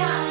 night.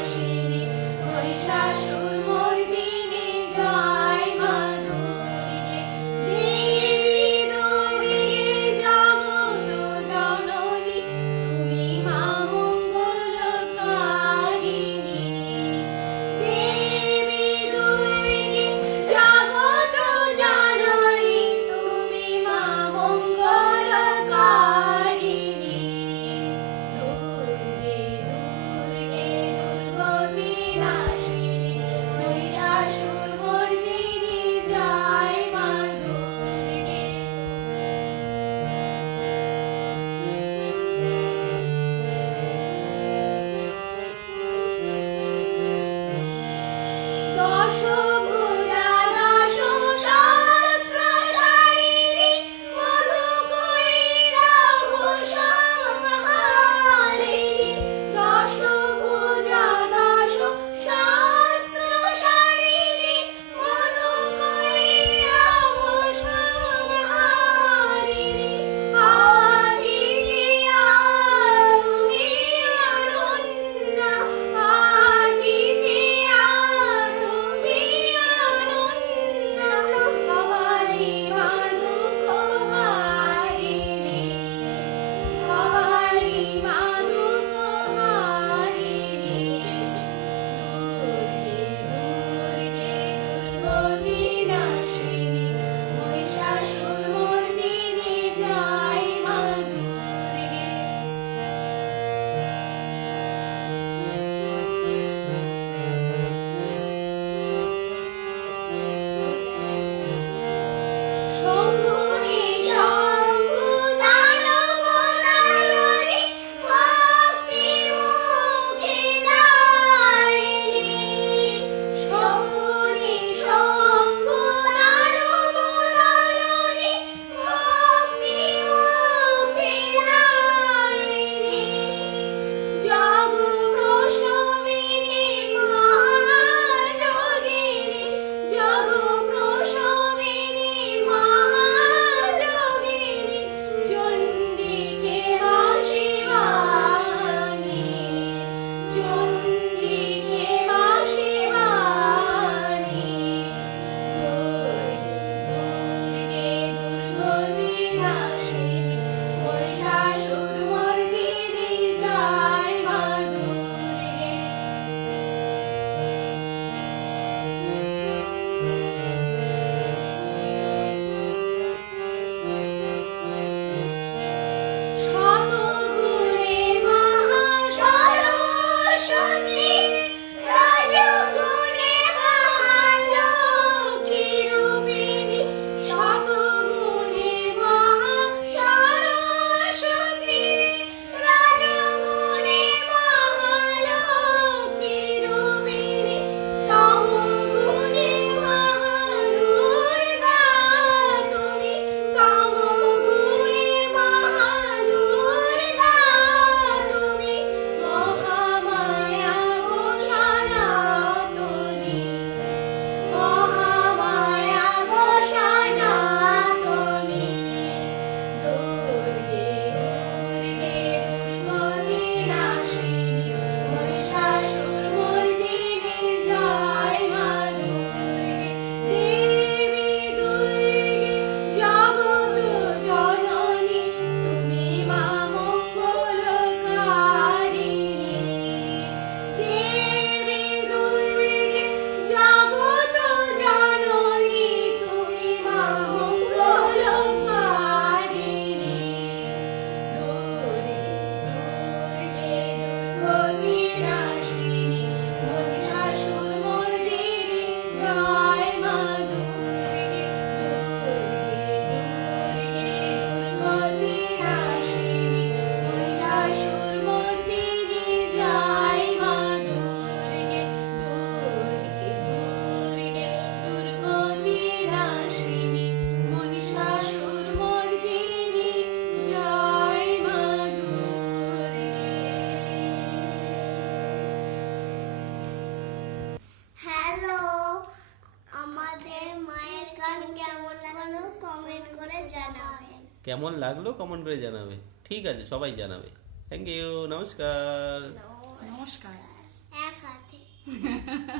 বলি কেমন লাগল কমেন্ট করে জানাবে। ঠিক আছে সবাই জানাবে। থ্যাংক ইউ নমস্কার। নমস্কার। এক হাতে।